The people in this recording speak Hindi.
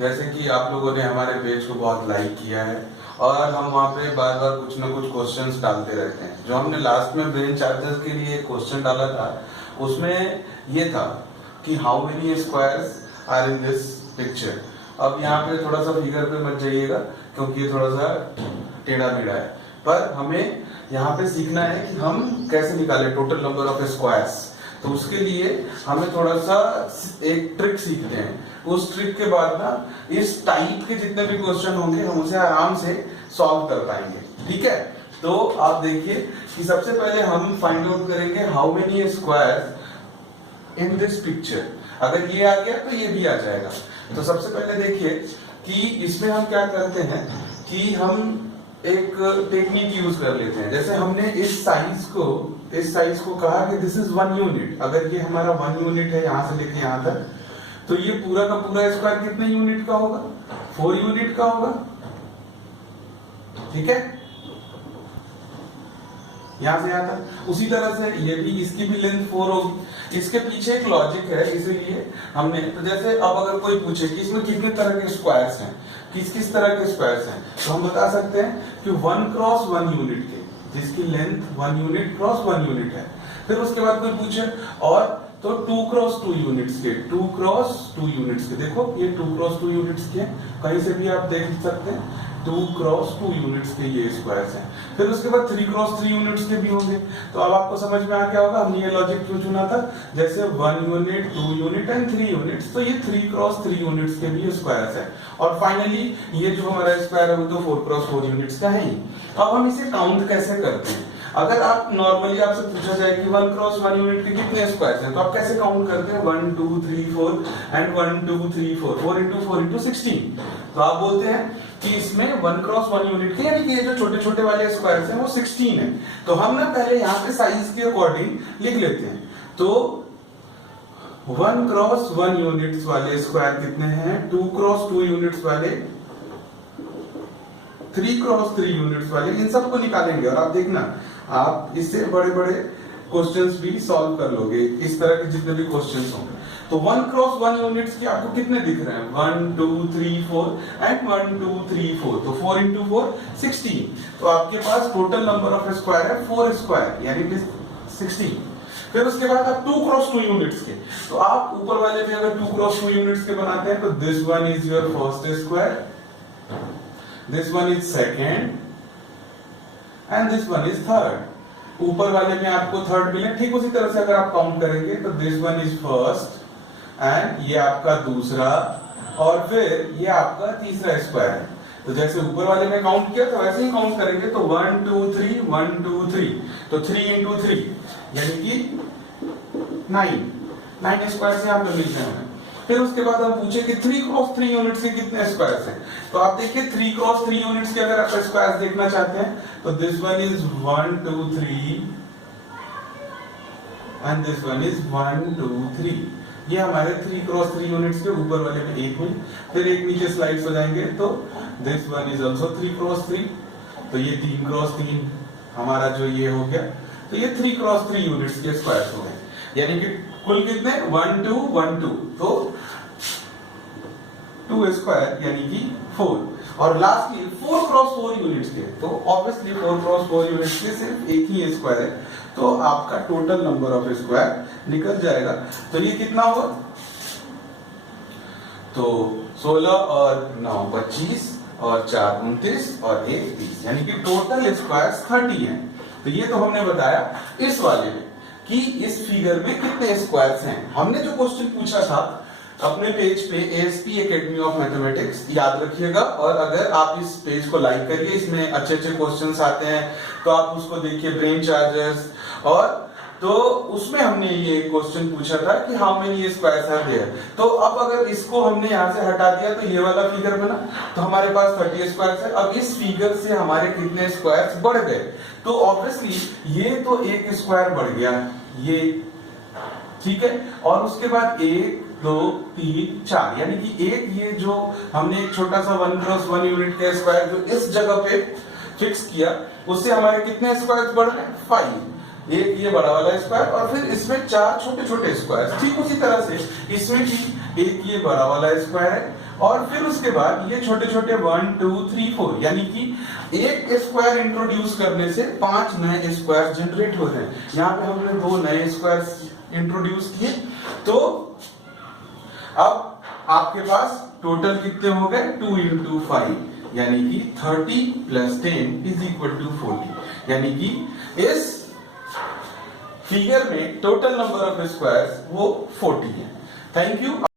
जैसे कि आप लोगों ने हमारे पेज को बहुत लाइक किया है और हम वहाँ पे बार बार कुछ ना कुछ क्वेश्चंस डालते रहते हैं। जो हमने लास्ट में ब्रेन चार्जेस के लिए क्वेश्चन डाला था उसमें ये था कि how many squares are in this picture. अब यहाँ पे थोड़ा सा फिगर पे मत जाइएगा क्योंकि ये थोड़ा सा टेढ़ा मेढ़ा है, पर हमें यहाँ पे सीखना है कि हम कैसे निकालें टोटल नंबर ऑफ स्क्वायर्स। तो उसके लिए हमें थोड़ा सा एक ट्रिक सीखते हैं। उस ट्रिक के बाद ना इस टाइप के जितने भी क्वेश्चन होंगे हम उसे आराम से सॉल्व कर पाएंगे। ठीक है, तो आप देखिए कि सबसे पहले हम फाइंड आउट करेंगे how many squares in this picture. अगर ये आ गया तो ये भी आ जाएगा। तो सबसे पहले देखिए कि इसमें हम क्या करते हैं कि हम एक टेक्निक यूज कर लेते हैं। जैसे हमने इस साइज को कहा कि दिस इज 1 यूनिट। अगर ये हमारा 1 यूनिट है यहाँ से लेके यहाँ तक, तो ये पूरा का पूरा स्क्वायर कितने यूनिट का होगा? 4 यूनिट का होगा। ठीक है, यहां से यहां तक। उसी तरह से ये भी, इसकी भी लेंथ 4 होगी। इसके पीछे एक लॉजिक है, इसीलिए हमने, तो जैसे अब अगर कोई पूछे कि इसमें कितने तरह के स्क्वायर्स हैं, किस किस तरह के स्क्वायर्स हैं, तो हम बता सकते हैं कि 1 क्रॉस 1 यूनिट के, जिसकी लेंथ 1 यूनिट क्रॉस 1 यूनिट है। फिर उसके बाद कोई पूछे और तो 2 क्रॉस 2 यूनिट्स के, 2 क्रॉस 2 यूनिट्स के, देखो ये 2 क्रॉस 2 यूनिट्स के, कहीं से भी आप देख सकते हैं 2 क्रॉस 2 यूनिट्स के ये स्क्वायर्स हैं। फिर उसके बाद 3 क्रॉस 3 यूनिट्स के भी होंगे। तो अब आपको समझ में आ गया होगा हमने ये लॉजिक क्यों चुना था। जैसे 1 यूनिट, 2 यूनिट एंड 3 यूनिट्स, तो ये 3 क्रॉस 3 यूनिट्स के भी स्क्वायर्स हैं। और फाइनली ये जो हमारा स्क्वायर है वो तो 4 क्रॉस 4 यूनिट्स का है ही। अब हम इसे काउंट कैसे करते हैं? अगर आप नॉर्मली आपसे पूछा जाए कि 1 क्रॉस 1 यूनिट के कितने स्क्वायर्स हैं, तो आप कैसे काउंट करते हैं? 1 2 3 4 एंड 1 2 3 4, 4 into 4 into 16। तो आप बोलते हैं कि इसमें 1 क्रॉस 1 यूनिट के, यानी कि ये जो छोटे छोटे वाले स्क्वायर्स हैं वो 16 है। तो हम ना पहले यहाँ पे साइज के अकॉर्डिंग लिख लेते हैं। तो 1 क्रॉस 1 यूनिट्स वाले स्क्वायर कितने हैं? 2 क्रॉस 2 यूनिट्स वाले, 3 क्रॉस 3 यूनिट्स वाले, इन सबको निकालेंगे और आप देखना आप इससे बड़े बड़े क्वेश्चंस भी सॉल्व कर लोगे, इस तरह के जितने भी क्वेश्चंस होंगे। तो 1 क्रॉस 1 यूनिट्स के आपको कितने दिख रहे हैं? 1 2 3 4 एंड 1 2 3 4, तो 4 into 4 16। तो आपके पास टोटल नंबर ऑफ स्क्वायर है 4 स्क्वायर, यानी कि 16। फिर उसके बाद आप 2 क्रॉस 2 यूनिट्स के, तो आप ऊपर वाले में अगर 2 क्रॉस 2 यूनिट्स के बनाते हैं तो this one is your first square, this one is second and this one is third. ऊपर वाले में आपको थर्ड मिले। ठीक उसी तरह से अगर आप काउंट करेंगे तो this one is first and ये आपका दूसरा और फिर ये आपका तीसरा स्क्वायर है। तो जैसे ऊपर वाले में काउंट किया तो वैसे ही काउंट करेंगे। तो 1 2 3 1 2 3, तो 3 into 3 यानी कि 9 स्क्वायर से यहाँ पे मिल जाएंगे। फिर उसके बाद हम पूछे कि 3 क्रॉस 3 यूनिट्स के कितने स्क्वायर्स हैं, तो आप देखिए 3 क्रॉस 3 यूनिट्स के अगर आप स्क्वायर्स देखना चाहते हैं तो this one is 1 2 3 and this one is 1 2 3। ये हमारे 3 क्रॉस 3 यूनिट्स के ऊपर वाले में एक हुई। फिर एक नीचे स्लाइड्स हो जाएंगे तो this one is also 3 cross 3, तो ये 3 क्रॉस 3 हमारा जो ये हो गया। तो ये 3 क्रॉस 3 यूनिट्स के स्क्वायर्स हो गए, यानी कि कुल कितने? 1 2 1 2, तो 2 स्क्वायर यानी कि 4। और लास्टली 4 क्रॉस 4 यूनिट्स के, तो ऑब्वियसली 4 क्रॉस 4 यूनिट्स के सिर्फ एक ही स्क्वायर है, तो आपका टोटल नंबर ऑफ स्क्वायर निकल जाएगा। तो ये कितना होगा? तो 16 और 9 25 और 4 29 और 1 30, यानी कि टोटल स्क्वायर्स 30 हैं। तो ये तो हमने बताया इस वाले में कि इस फिगर में कितने स्क्वायर्स हैं। हमने जो क्वेश्चन पूछा था अपने पेज पे ASP एकेडमी ऑफ मैथमेटिक्स, याद रखिएगा। और अगर आप इस पेज को लाइक करिए, इसमें अच्छे अच्छे क्वेश्चंस आते हैं, तो आप उसको देखिए, ब्रेन चार्जेस। और तो उसमें हमने ये क्वेश्चन पूछा था कि how many squares are there. तो अब अगर इसको हमने यहाँ से हटा दिया तो ये वाला फिगर बना, तो हमारे पास 30 स्क्वायर्स है। अब इस फिगर से हमारे कितने स्क्वायर्स बढ़ गए? तो ऑब्वियसली ये तो एक स्क्वायर बढ़ गया, ये ठीक है। और उसके बाद 1 2 3 4, यानी कि एक ये जो हमने एक छोटा सा 1 क्रॉस 1 यूनिट का स्क्वायर जो इस जगह पे फिक्स किया, उससे हमारे कितने स्क्वायर्स बढ़ गए? 5। एक ये बड़ा वाला स्क्वायर और फिर इसमें 4 छोटे छोटे स्क्वायर। ठीक उसी तरह से इसमें भी एक ये बड़ा वाला स्क्वायर है और फिर उसके बाद ये छोटे छोटे 1 2 3 4 यानी कि एक स्क्वायर इंट्रोड्यूस करने से 5 नए स्क्वायर जनरेट हो रहे हैं। यहाँ पे हमने 2 नए स्क्वायर इंट्रोड्यूस किए, तो अब आपके पास टोटल कितने हो गए 2 into 5 यानी कि 30 + 10 = 40, यानी कि इस फिगर में टोटल नंबर ऑफ स्क्वायर्स वो 40 है। Thank you.